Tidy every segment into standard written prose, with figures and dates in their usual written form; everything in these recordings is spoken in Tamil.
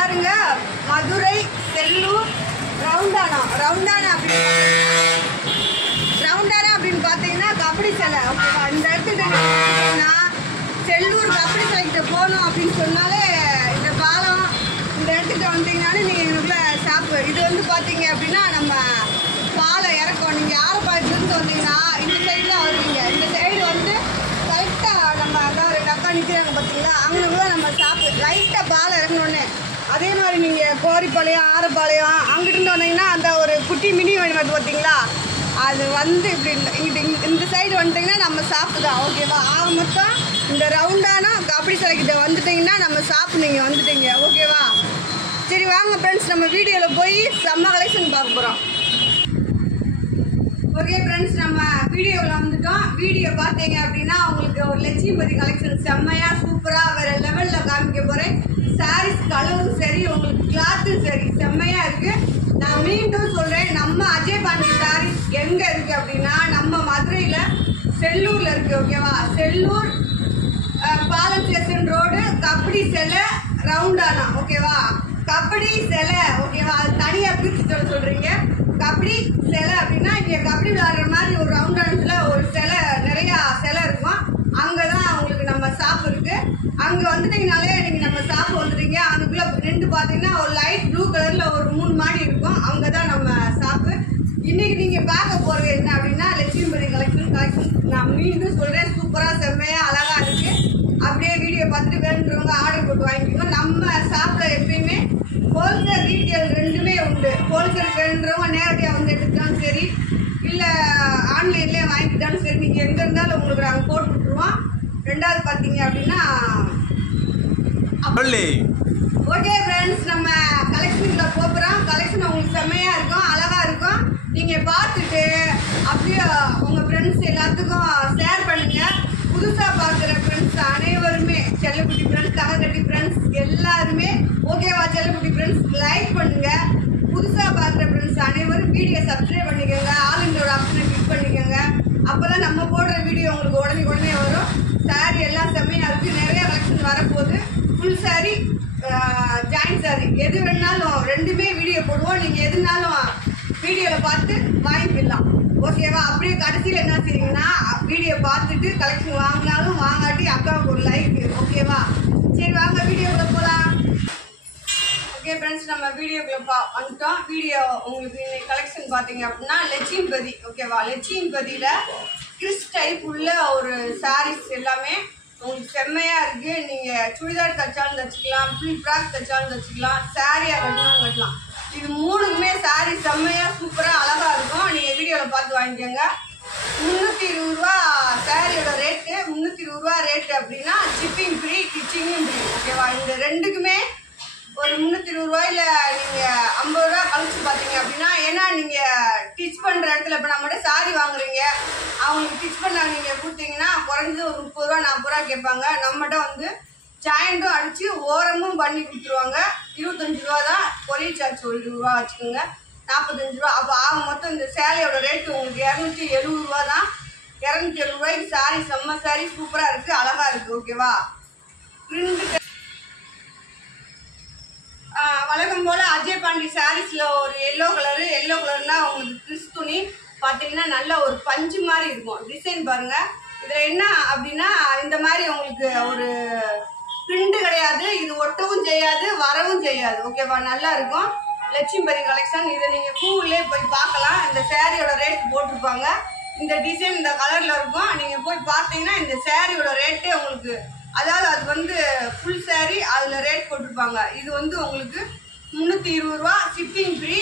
பாருங்க, மதுரை செல்லூர் ரவுண்டானா அப்படின்னு பார்த்தீங்கன்னா கபடி சிலை. ஓகேவா, இந்த இடத்துல பார்த்தீங்கன்னா செல்லூர் கபடி சிலைக்கிட்ட போகணும் அப்படின்னு சொன்னாலே இந்த பாலம் இந்த இடத்துக்கிட்ட வந்தீங்கன்னாலே நீங்கள் எனக்குள்ள ஷாப்பு. இது வந்து பார்த்தீங்க அப்படின்னா நம்ம பாலம் இறக்கும். நீங்கள் ஆரப்பாளையத்துலேருந்து வந்தீங்கன்னா இந்த சைடில் வருவீங்க. இந்த சைடு வந்து கரெக்டாக நம்ம அதான் ரெண்டு அக்கா நிற்கிறாங்க பார்த்தீங்களா, அங்கே தான் நம்ம ஷாப்பு. லைட்டாக பாலம் இறங்கணுன்னே அதே மாதிரி நீங்கள் கோரிப்பாளையம் ஆரப்பாளையம் அங்கிட்டு வந்தீங்கன்னா அந்த ஒரு குட்டி மினி வண்டி மட்டும் பார்த்தீங்களா, அது வந்து இப்படி இந்த சைடு வந்துட்டிங்கன்னா நம்ம ஷாப்பு தான். ஓகேவா, ஆக மொத்தம் இந்த ரவுண்டானா கபடி சிலைக்கிட்ட வந்துட்டிங்கன்னா நம்ம ஷாப்பு நீங்கள் வந்துட்டீங்க. ஓகேவா, சரி வாங்க ஃப்ரெண்ட்ஸ், நம்ம வீடியோவில் போய் செம்ம கலெக்ஷன் பார்க்க போகிறோம். ஓகே ஃப்ரெண்ட்ஸ், நம்ம வீடியோவில் வந்துட்டோம். வீடியோ பார்த்தீங்க அப்படின்னா உங்களுக்கு ஒரு லட்சுமிபதி கலெக்ஷன் செம்மையாக சூப்பராக வேறு லெவலில் காமிக்க போகிறேன். சாரீஸ் கலரும் சரி, உங்களுக்கு கிளாத்தும் சரி செம்மையாக இருக்குது. நான் மீண்டும் சொல்கிறேன், நம்ம அஜய் பாண்டி சாரீஸ் எங்கே இருக்குது அப்படின்னா நம்ம மதுரையில் செல்லூரில் இருக்குது. ஓகேவா, செல்லூர் பாலம் ஸ்டேஷன் ரோடு கபடி சிலை ரவுண்டானா. ஓகேவா, கபடி சிலை. ஓகேவா, அது தனியாக பிரிச்சு சொல்கிறீங்க. கபடி சிலை அப்படின்னா இங்கே கபடி விளையாடுற மாதிரி ஒரு ரவுண்டானத்தில் ஒரு சிலை, நிறையா சிலை இருக்கும். அங்கே தான் உங்களுக்கு நம்ம ஷாப் இருக்குது. அங்கே வந்துட்டீங்கனாலே நீங்கள் நம்ம ஷாப் வந்துட்டீங்க. அதுக்குள்ளே ரெண்டு பார்த்தீங்கன்னா ஒரு லைட் ப்ளூ கலரில் ஒரு 3 மாடி இருக்கும். அங்கே தான் நம்ம ஷாப்பு. இன்றைக்கி நீங்கள் பார்க்க போகிறது என்ன அப்படின்னா லட்சுமிபதி கலெக்ஷன். நான் மீண்டும் சொல்கிறேன், சூப்பராக செம்மையாக அழகாக இருக்குது. அப்படியே வீடியோ பார்த்துட்டு வேணுன்றவங்க ஆர்டர் போட்டு வாங்கிக்கோங்க. நம்ம ஷாப்பில் எப்பயுமே ஹோல்சேல் ரீட்டெயில் ரெண்டுமே உண்டு. ஹோல்சேல் வேணுன்றவங்க நேரடியாக வந்து எடுத்துட்டாலும் சரி, இல்லை ஆன்லைன்லேயே வாங்கிக்கிட்டாலும் சரி, நீங்கள் எங்கே இருந்தாலும் உங்களுக்கு நாங்கள் போட்டு விட்டுருவோம். ரெண்டாவது பார்த்தீங்க அப்படின்னா ஓகே ஃப்ரெண்ட்ஸ், நம்ம கலெக்ஷனுக்குள்ள போகிறோம். கலெக்ஷன் உங்களுக்கு செம்மையாக இருக்கும், அழகாக இருக்கும். நீங்கள் பார்த்துட்டு அப்படியே உங்கள் ஃப்ரெண்ட்ஸ் எல்லாத்துக்கும் ஷேர் பண்ணுங்கள். புதுசாக பார்க்குற ஃப்ரெண்ட்ஸ் அனைவருமே, செல்லக்குட்டி ஃப்ரெண்ட்ஸ், தகக்கட்டி ஃப்ரெண்ட்ஸ் எல்லாருமே ஓகேவா, செல்லக்குட்டி ஃப்ரெண்ட்ஸ் லைக் பண்ணுங்கள். புதுசாக பார்க்குற ஃப்ரெண்ட்ஸ் அனைவரும் வீடியோ சப்ஸ்கிரைப் பண்ணிக்கோங்க. ஆல் இண்டியோட ஆப்ஷனை கிளிக் பண்ணிக்கோங்க. அப்போ தான் நம்ம போடுற வீடியோ உங்களுக்கு உடனே வரும். சாரீ எல்லாம் செம்மையாக இருக்குது. நிறைய கலெக்ஷன் வரப்போகுது. ஃபுல் சாரீ, ஜாயின்ட் சாரீ, எது வேணாலும் ரெண்டுமே வீடியோ போடுவோம். நீங்கள் எதுனாலும் வீடியோவில் பார்த்து வாங்கிக்கலாம். ஓகேவா, அப்படியே கடைசியில் என்ன செய்யுங்கன்னா வீடியோ பார்த்துட்டு கலெக்ஷன் வாங்கினாலும் வாங்காட்டி அக்காவுக்கு ஒரு லைக். ஓகேவா, சரி வாங்க வீடியோக்குள்ளே போகலாம். ஓகே ஃப்ரெண்ட்ஸ், நம்ம வீடியோக்குள்ளே வந்துட்டோம். வீடியோ உங்களுக்கு இன்னைக்கு கலெக்ஷன் பார்த்தீங்க அப்படின்னா லட்சுமிபதி. ஓகேவா, லட்சுமிபதியில் கிறிஸ் டைப் உள்ள ஒரு சாரீஸ் எல்லாமே உங்களுக்கு செம்மையாக இருக்குது. நீங்கள் சுடிதார் தைச்சாலும் தைச்சிக்கலாம், ஃபுல் ஃப்ராக் தைச்சாலும் தைச்சிக்கலாம், சாரியாக கட்டினாலும் கட்டலாம். இது மூணுக்குமே சாரீ செம்மையாக சூப்பராக அழகாக இருக்கும். நீங்கள் வீடியோவில் பார்த்து வாங்கிக்கோங்க. 320 ரூபா சாரியோட ரேட்டு. 320 ரூபா ரேட்டு அப்படின்னா ஷிப்பிங் ஃப்ரீ, ஸ்டிச்சிங்கும் ஃப்ரீ. ஓகேவா, இந்த ரெண்டுக்குமே ஒரு 320 ரூபாயில் நீங்கள் 50 ரூபா கழிச்சு பார்த்தீங்க அப்படின்னா, ஏன்னா நீங்கள் ஸ்டிச் பண்ணுற இடத்துல இப்போ நம்மகிட்ட சாரி வாங்குறீங்க, அவங்களுக்கு ஸ்டிச் பண்ண நீங்கள் கொடுத்தீங்கன்னா குறைஞ்சது ஒரு 30 ரூபா 40 ரூபா கேட்பாங்க. நம்மகிட்ட வந்து ஜாயிண்ட்டும் அடித்து ஓரமும் பண்ணி கொடுத்துருவாங்க. 25 ரூபா தான் கொரியர் சார்ஜ். 1 ரூபா வச்சுக்கோங்க, 45 ரூபா. அப்போ ஆக மொத்தம் இந்த சேலையோட ரேட்டு உங்களுக்கு 270 ரூபா தான். 270 ரூபாய்க்கு சாரி, செம்ம சாரி, சூப்பராக இருக்குது, அழகாக இருக்குது. ஓகேவா, பிரிண்ட் வழக்கம் போல் அஜய் பாண்டி சாரீஸில் ஒரு எல்லோ கலர்னா உங்களுக்கு கிறிஸ் துணி பார்த்தீங்கன்னா நல்ல ஒரு பஞ்சு மாதிரி இருக்கும். டிசைன் பாருங்கள். இதில் என்ன அப்படின்னா இந்த மாதிரி உங்களுக்கு ஒரு பிரிண்ட் கிடையாது, இது ஒட்டவும் செய்யாது, வரவும் செய்யாது. ஓகேவா, நல்லா இருக்கும். லட்சுமிபதி கலெக்ஷன். இதை நீங்கள் கூகுள்லேயே போய் பார்க்கலாம். இந்த சேரீயோட ரேட் போட்டிருப்பாங்க. இந்த டிசைன் இந்த கலரில் இருக்கும். நீங்கள் போய் பார்த்தீங்கன்னா இந்த சேரீயோட ரேட்டே உங்களுக்கு, அதாவது அது வந்து ஃபுல் சாரீ, அதில் ரேட் போட்டிருப்பாங்க. இது வந்து உங்களுக்கு 320 ரூபா, ஷிப்பிங் ஃப்ரீ,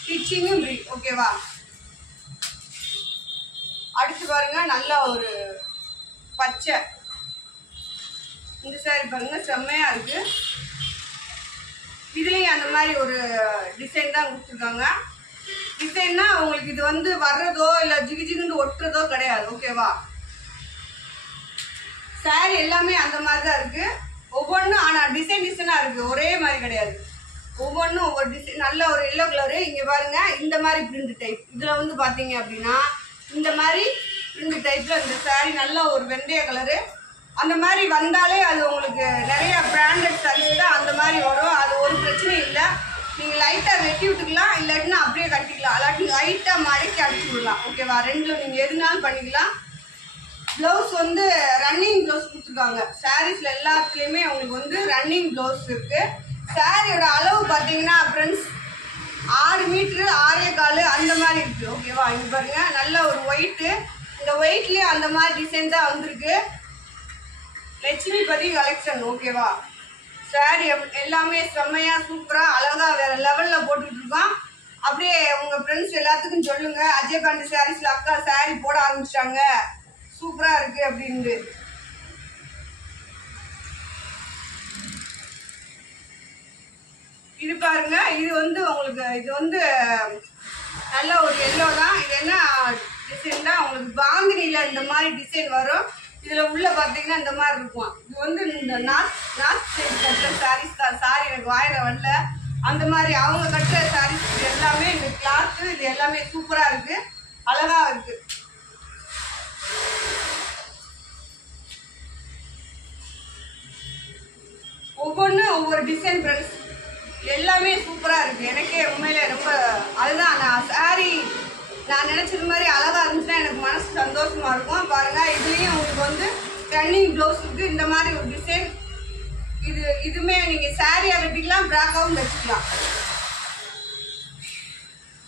ஸ்டிச்சிங்கும் ஃப்ரீ. ஓகேவா, அடுத்து பாருங்க, நல்ல ஒரு பச்சை. இந்த சாரீ பாருங்க, செம்மையாக இருக்குது. இதுலேயும் அந்த மாதிரி ஒரு டிசைன் தான் கொடுத்துருக்காங்க. டிசைன்னா உங்களுக்கு இது வந்து வர்றதோ இல்லை ஜிகுன்னு ஒட்டுறதோ கிடையாது. ஓகேவா, சாரீ எல்லாமே அந்த மாதிரி தான் இருக்குது. ஒவ்வொன்றும் ஆனால் டிசைனாக இருக்குது, ஒரே மாதிரி கிடையாது. ஒவ்வொன்றும் ஒவ்வொரு டிசைன். நல்ல ஒரு எல்லோ கலரு. இங்கே பாருங்கள், இந்த மாதிரி பிரிண்ட் டைப். இதில் வந்து பார்த்தீங்க அப்படின்னா இந்த மாதிரி பிரிண்ட் டைப்பில் இந்த சாரீ நல்ல ஒரு வெந்தய கலரு. அந்த மாதிரி வந்தாலே அது உங்களுக்கு நிறைய பிராண்டட் சாரீஸ் தான் அந்த மாதிரி வரும். அது ஒரு பிரச்சனையும் இல்லை. நீங்கள் லைட்டாக வெட்டி விட்டுக்கலாம், இல்லாட்டினா அப்படியே கட்டிக்கலாம், இல்லாட்டி லைட்டாக மடக்கி அடிச்சு விடலாம். ஓகேவா? ரெண்டில் நீங்கள் எதுனாலும் பண்ணிக்கலாம். ப்ளவுஸ் வந்து ரன்னிங் ப்ளவுஸ் கொடுத்துருக்காங்க. சாரீஸில் எல்லாத்துலேயுமே உங்களுக்கு வந்து ரன்னிங் ப்ளவுஸ் இருக்குது. சாரியோட அளவு பார்த்தீங்கன்னா ஃப்ரெண்ட்ஸ் 6 மீட்ரு 6.25 அந்த மாதிரி இருக்குது. ஓகேவா? இங்கே பாருங்கள், நல்ல ஒரு ஒயிட்டு. இந்த ஒயிட்லேயே அந்த மாதிரி டிசைன் தான் வந்திருக்கு. லட்சுமிபதி கலெக்ஷன். ஓகேவா? சாரி எல்லாமே செம்மையாக சூப்பராக அழகாக வேறு லெவலில் போட்டுக்கிட்டு இருக்கோம். அப்படியே உங்கள் ஃப்ரெண்ட்ஸ் எல்லாத்துக்கும் சொல்லுங்கள், அஜய் பாண்டி சாரீஸில் அக்கா சாரி போட ஆரம்பிச்சிட்டாங்க, சூப்பராக இருக்குது அப்படின்ட்டு. இது பாருங்க, இது வந்து உங்களுக்கு இது வந்து நல்ல ஒரு எல்லோ தான். இது என்ன டிசைன் தான் உங்களுக்கு பாந்தினியில் இந்த மாதிரி டிசைன் வரும். இதில் உள்ள பார்த்தீங்கன்னா இந்த மாதிரி இருக்கும். இது வந்து இந்த நார்த் சைடு கட்டுற சாரீஸ் தான். சாரி எனக்கு வாயில வரல, அந்த மாதிரி அவங்க கட்டுற சாரீஸ். இது எல்லாமே இந்த கிளாத்து இது எல்லாமே சூப்பராக இருக்குது, அழகாக இருக்குது. ஒவ்வொன்றும் ஒவ்வொரு டிசைன் ஃப்ரெண்ட்ஸ், எல்லாமே சூப்பராக இருக்குது. எனக்கே உண்மையிலே ரொம்ப அதுதான், நான் சாரி நான் நினச்சது மாதிரி அழகாக இருந்துச்சுன்னா எனக்கு மனசு சந்தோஷமாக இருக்கும். பாருங்கள், இதுலேயும் உங்களுக்கு வந்து ரன்னிங் ப்ளவுஸ் இருக்குது. இந்த மாதிரி ஒரு டிசைன். இதுவுமே நீங்கள் சாரியாக கட்டிக்கலாம், ப்ராக்காகவும் வச்சுக்கலாம்.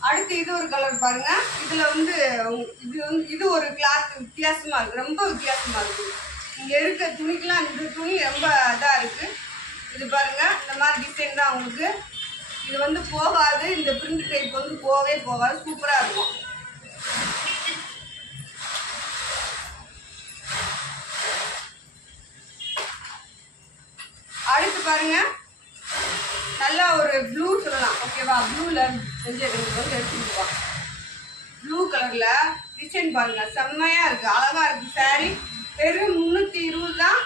அடுத்து இது ஒரு கலர் பாருங்கள். இதில் வந்து இது ஒரு கிளாத் வித்தியாசமாக இருக்குது, ரொம்ப வித்தியாசமாக இருக்குது. இங்கே இருக்க துணிக்கெலாம் இந்த துணி ரொம்ப இதாக இருக்குது. இது பாருங்கள், இந்த மாதிரி டிசைன் தான் உங்களுக்கு. இது வந்து போகாது, இந்த பிரிண்ட் டைப் வந்து போகவே போகாது, சூப்பராக இருக்கும். அடுத்து பாருங்க, நல்லா ஒரு ப்ளூ சொல்லலாம். ஓகேவா? ப்ளூல கொஞ்சம் எடுத்துக்கிடுவா. ப்ளூ கலர்ல டிசைன் பாருங்க, செம்மையா இருக்கு, அழகா இருக்கு. சாரி வெறும் 320 தான்.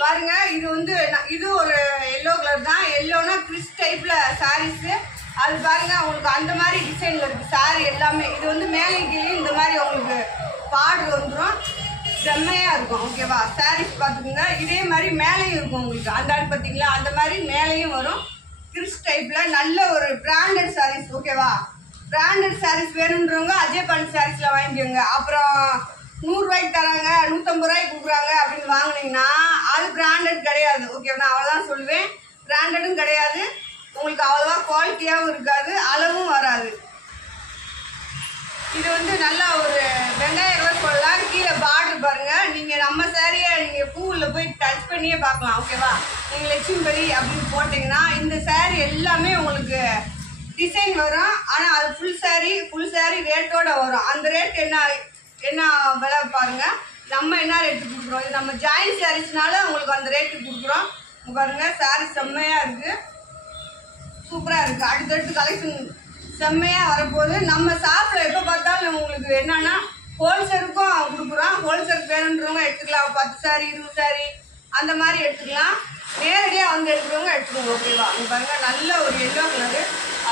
பாருங்க, இது வந்து இது ஒரு எல்லோ கலர் தான். எல்லோனா கிறிஸ் டைப்ல சாரீஸ். அது பாருங்க, உங்களுக்கு அந்த மாதிரி டிசைன்ல இருக்கு சாரி எல்லாமே. இது வந்து மேலே கீழே இந்த மாதிரி உங்களுக்கு பார்டர் வந்துடும், செம்மையா இருக்கும். ஓகேவா? சாரீஸ் பார்த்துக்கோங்க. இதே மாதிரி மேலேயும் இருக்கும் உங்களுக்கு. அந்த ஆள் பார்த்தீங்களா, அந்த மாதிரி மேலேயும் வரும். கிறிஸ் டைப்ல நல்ல ஒரு பிராண்டட் சாரீஸ். ஓகேவா? பிராண்டட் சாரீஸ் வேணுன்றவங்க அஜய் பாண்டி சாரீஸ்ல வாங்கிக்கோங்க. அப்புறம் 100 ரூபாய்க்கு தராங்க, 150 ரூபாய்க்கு கொடுக்குறாங்க அப்படின்னு வாங்கினீங்கன்னா அது பிராண்டட் கிடையாது. ஓகே, நான் அவ்வளோதான் சொல்லுவேன். பிராண்டடும் கிடையாது, உங்களுக்கு அவ்வளோவா குவாலிட்டியாகவும் இருக்காது, அளவும் வராது. இது வந்து நல்லா ஒரு 2000 ரூபாய் சொல்லலாம். கீழே பார்டர் பாருங்க, நீங்கள் நம்ம சாரியை நீங்கள் பூவில் போய் டச் பண்ணியே பார்க்கலாம். ஓகேவா? நீங்கள் லட்சுமிபதி அப்படின்னு போட்டிங்கன்னா இந்த சாரி எல்லாமே உங்களுக்கு டிசைன் வரும். ஆனால் அது ஃபுல் சாரி ரேட்டோட வரும். அந்த ரேட் என்ன விலை பாருங்க, நம்ம என்ன ரேட்டு கொடுக்குறோம். இது நம்ம ஜாயின் சாரீஸ்னால உங்களுக்கு அந்த ரேட்டு கொடுக்குறோம். பாருங்க, சாரி செம்மையா இருக்கு, சூப்பரா இருக்கு. அடுத்தடுத்து கலெக்ஷன் செம்மையா வரப்போகுது. நம்ம ஷாப்பில் எப்போ பார்த்தாலும் உங்களுக்கு என்னன்னா ஹோல்சேலுக்கும் கொடுக்குறோம். ஹோல்சேல் வேணுன்றவங்க எடுத்துக்கலாம். 10 சாரி 20 சாரி அந்த மாதிரி எடுத்துக்கலாம். நேரடியாக வந்து எடுக்கிறவங்க எடுத்துக்கோங்க. ஓகேவா? இங்கே பாருங்க, நல்ல ஒரு எல்லோ கலரு,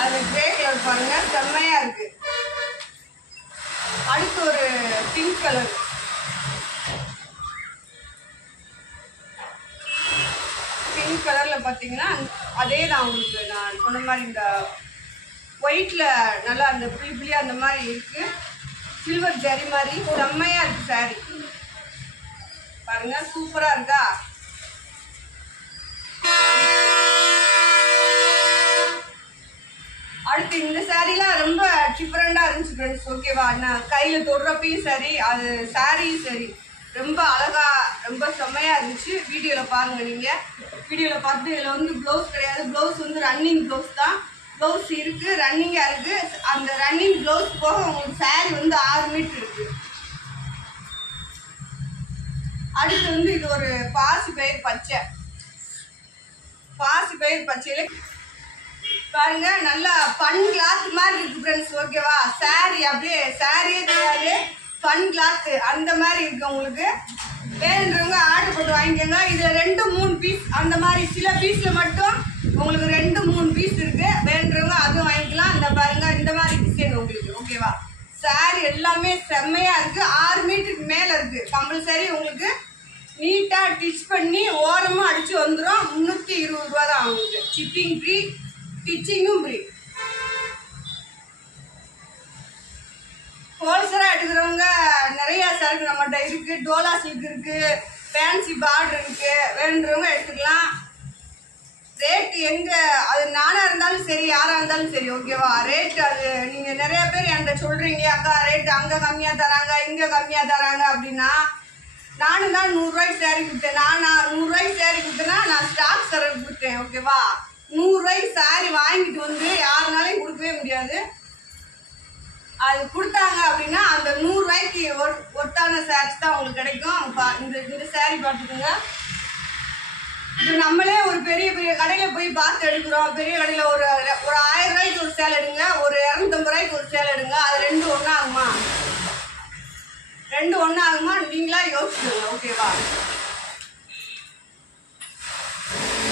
அதில் கிரே கலர் பாருங்க, செம்மையா இருக்கு. அடுத்து ஒரு பிங்க் கலர். பிங்க் கலர்ல பாத்தீங்கன்னா அதே தான் உங்களுக்கு நான் சொன்ன மாதிரி இந்த ஒயிட்ல நல்லா அந்த புளி புளியா அந்த மாதிரி இருக்கு. சில்வர் ஜரி மாதிரி செம்மையா இருக்கு சாரி. பாருங்க, சூப்பரா இருக்கா? அடுத்து இந்த சாரீலாம் ரொம்ப டிஃப்ரெண்டாக இருந்துச்சு ஃப்ரெண்ட்ஸ். ஓகேவா? நான் கையில் தொடுறப்பையும் சரி, அது சாரியும் சரி, ரொம்ப அழகாக ரொம்ப செம்மையாக இருந்துச்சு. வீடியோவில் பாருங்கள். நீங்கள் வீடியோவில் பார்த்து இதில் வந்து ப்ளவுஸ் கிடையாது, ப்ளவுஸ் வந்து ரன்னிங் ப்ளவுஸ் தான். ப்ளவுஸ் இருக்குது, ரன்னிங்காக இருக்குது. அந்த ரன்னிங் ப்ளவுஸ் போக உங்களுக்கு சாரி வந்து 6 மீட்டர் இருக்குது. அடுத்து வந்து இது ஒரு பாசி பயிர் பச்சையில பாருங்க, நல்லா பன் கிளாத் மாதிரி இருக்கு ஃப்ரெண்ட்ஸ். ஓகேவா? சாரி அப்படியே சாரியே கிடையாது, பன் கிளாத் அந்த மாதிரி இருக்கு. உங்களுக்கு வேணுன்றவங்க ஆர்டர் போட்டு வாங்கிக்கோங்க. இதில் 2-3 பீஸ் அந்த மாதிரி, சில பீஸில் மட்டும் உங்களுக்கு 2-3 பீஸ் இருக்கு. வேணுன்றவங்க அதுவும் வாங்கிக்கலாம். இந்த பாருங்க, இந்த மாதிரி டிசைன் உங்களுக்கு. ஓகேவா? சாரி எல்லாமே செம்மையா இருக்கு. 6 மீட்டருக்கு மேலே இருக்கு. கம்பல்சரி உங்களுக்கு நீட்டாக டிச் பண்ணி ஓரமும் அடித்து வந்துடும். 320 ரூபா தான் அவங்களுக்கு. ஷிப்பிங் ஃப்ரீ, ஸ்டிச்சிங்கும் ஃப்ரீ. ஹோல்சேலாக எடுக்கிறவங்க நிறையா சரக்கு நம்மகிட்ட இருக்குது. டோலா சில்க் இருக்குது, ஃபேன்சி பார்டர் இருக்குது. வேணுன்றவங்க எடுத்துக்கலாம். ரேட்டு எங்கே அது நானாக இருந்தாலும் சரி, யாராக இருந்தாலும் சரி, ஓகேவா? ரேட்டு அது நீங்கள் நிறையா பேர் என்கிட்ட சொல்கிறீங்க, அக்கா ரேட்டு அங்கே கம்மியாக தராங்க, இங்கே கம்மியாக தராங்க அப்படின்னா, நானும் தான் 100 ரூபாய்க்கு சேரீ கொடுத்தேன். நான் 100 ரூபாய்க்கு சேரீ கொடுத்தேன்னா நான் ஸ்டாக் சரக்கு கொடுத்தேன், ஓகேவா? 100 ரூபாய்க்கு சாரி வாங்கிட்டு வந்து யாருனாலையும் கொடுக்கவே முடியாது. அது கொடுத்தாங்க அப்படின்னா அந்த 100 ரூபாய்க்கு ஒருத்தான சாரீஸ் தான் உங்களுக்கு கிடைக்கும். இந்த சாரீ பார்த்துக்கோங்க. இது நம்மளே ஒரு பெரிய பெரிய கடையில் போய் பார்த்து எடுக்கிறோம். பெரிய கடையில் ஒரு 1000 ரூபாய்க்கு ஒரு சேலை எடுங்க, ஒரு 250 ரூபாய்க்கு ஒரு சேலை எடுங்க. அது ரெண்டு ஒன்றா ஆகுமா? ரெண்டு ஒன்றா ஆகுமா? நீங்களா யோசிச்சுங்க, ஓகேவா?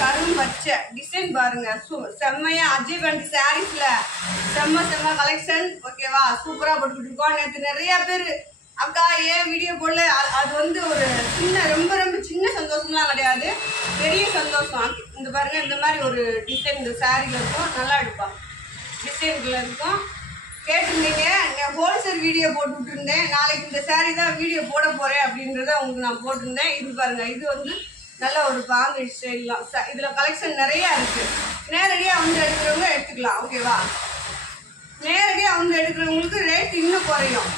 கரும் பச்சை டிசைன் பாருங்க, செம்மையா அஜய் பண்டி சாரீஸ்ல செம்ம கலெக்ஷன், ஓகேவா? சூப்பரா போட்டுக்கிட்டு இருக்கோம். நேற்று நிறைய பேர் அக்கா ஏன் வீடியோ போடல, அது வந்து ஒரு ரொம்ப சின்ன சந்தோஷம்லாம் கிடையாது, பெரிய சந்தோஷம். இந்த பாருங்க, இந்த மாதிரி ஒரு டிசைன் இந்த சாரீல இருக்கும், நல்லா எடுப்போம். டிசைன்ல இருக்கும். கேட்டிருந்தீங்க, ஹோல்சேல் வீடியோ போட்டுட்டு இருந்தேன். நாளைக்கு இந்த சாரீ தான் வீடியோ போட போறேன் அப்படின்றத உங்களுக்கு நான் போட்டிருந்தேன். இது பாருங்க, இது வந்து நல்ல ஒரு பாங்கு ஸ்டைல்லாம். இதில் கலெக்ஷன் நிறையா இருக்குது. நேரடியாக வந்து எடுக்கிறவங்க எடுத்துக்கலாம், ஓகேவா? நேரடியாக வந்து எடுக்கிறவங்களுக்கு ரேட் இன்னும் குறையும்.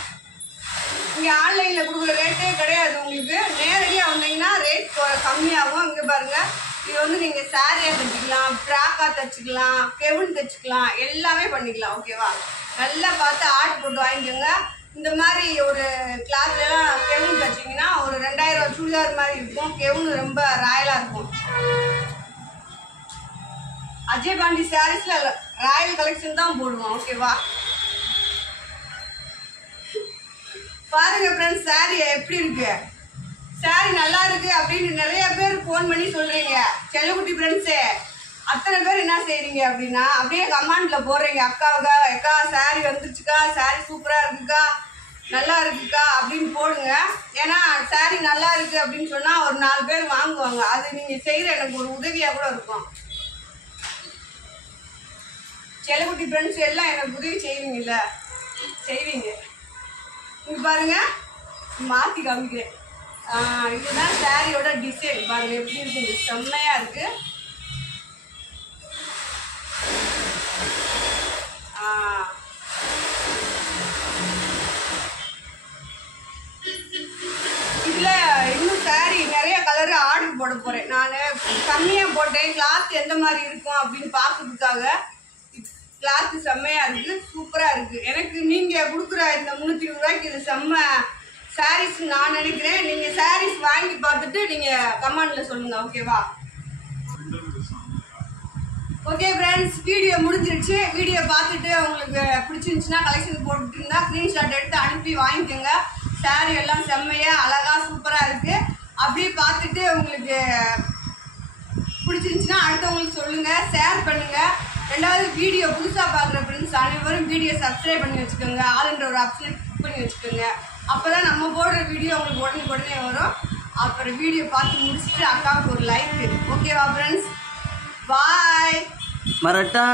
இங்கே ஆன்லைனில் கொடுக்குற ரேட்டே கிடையாது உங்களுக்கு. நேரடியாக வந்தீங்கன்னா ரேட் கம்மியாகும். இங்கே பாருங்கள், இது வந்து நீங்கள் சாரியாக தைச்சிக்கலாம், ஃப்ராக்காக தைச்சிக்கலாம், கெவுன் தைச்சிக்கலாம், எல்லாமே பண்ணிக்கலாம், ஓகேவா? நல்லா பார்த்து ஆர்டர் போட்டு வாங்கிக்கோங்க. இந்த மாதிரி ஒரு கிளாத்லாம் கெவுன் தைச்சிங்கன்னா ஒரு 2000 சுடிதார் மாதிரி இருக்கும். கெவுன் ரொம்ப ராயலாக இருக்கும். அஜய் பாண்டி சாரீஸ்ல ராயல் கலெக்ஷன் தான் போடுவோம், ஓகேவா? பாருங்க ஃப்ரெண்ட்ஸ், சாரி எப்படி இருக்கு? சாரி நல்லா இருக்கு அப்படின்னு நிறைய பேர் ஃபோன் பண்ணி சொல்றீங்க. செல்லக்குட்டி ஃப்ரெண்ட்ஸே, அத்தனை பேர் என்ன செய்றீங்க அப்படின்னா அப்படியே கமெண்ட்ல போடுறீங்க, அக்காவுக்கா அக்கா சாரி வந்துருச்சுக்கா, சாரி சூப்பரா இருக்குக்கா, நல்லா இருக்குக்கா அப்படின்னு போடுங்க. ஏன்னா சாரி நல்லா இருக்கு அப்படின்னு சொன்னா ஒரு 4 பேர் வாங்குவாங்க. அது நீங்க செய்யற எனக்கு ஒரு உதவியா கூட இருக்கும். செல்லக்குட்டி ஃப்ரெண்ட்ஸ் எல்லாம் எனக்கு உதவி செய்வீங்கல்ல, செய்வீங்க. இங்க பாருங்க, மாத்தி காமிக்கிறேன். இதுதான் சாரியோட டிசைன். பாருங்க எப்படி இருக்கு, செம்மையா இருக்கு. இதுல இன்னும் சாரி நிறைய கலர் ஆர்டர் போட போறேன். நான் கம்மியா போட்டேன், கிளாத் எந்த மாதிரி இருக்கும் அப்படின்னு பாக்குறதுக்காக. கிளாத் செம்மையா இருக்கு, சூப்பரா இருக்கு. எனக்கு நீங்க கொடுக்குற இந்த 320 ரூபாய்க்கு இது செம்ம சாரீஸ் நான் நினைக்கிறேன். நீங்க சாரீஸ் வாங்கி பார்த்துட்டு நீங்க கமெண்ட்ல சொல்லுங்க, ஓகேவா? ஓகே ஃப்ரெண்ட்ஸ், வீடியோ முடிஞ்சிருச்சு. வீடியோ பார்த்துட்டு உங்களுக்கு பிடிச்சிருந்துச்சுன்னா கலெக்ஷன் போட்டுட்டு இருந்தா ஸ்க்ரீன்ஷாட் எடுத்து அனுப்பி வாங்கிக்கோங்க. சாரி எல்லாம் செம்மையா அழகா சூப்பரா இருக்கு. அப்படியே பார்த்துட்டு உங்களுக்கு பிடிச்சிருந்துச்சுன்னா அடுத்தவங்களுக்கு சொல்லுங்க, ஷேர் பண்ணுங்க. ரெண்டாவது, வீடியோ புதுசாக பார்க்குற ஃப்ரெண்ட்ஸ் அனைவரும் வீடியோ சப்ஸ்கிரைப் பண்ணி வச்சுக்கோங்க. ஆளுன்ற ஒரு ஆப்ஷனை கிளிக் பண்ணி வச்சுக்கோங்க. அப்போ தான் நம்ம போடுற வீடியோ உங்களுக்கு உடனே வரும். அப்புறம் வீடியோ பார்த்து முடிச்சுட்டு அக்காவுக்கு ஒரு லைக். ஓகேவா ஃப்ரெண்ட்ஸ்? பாய். மரட்டா.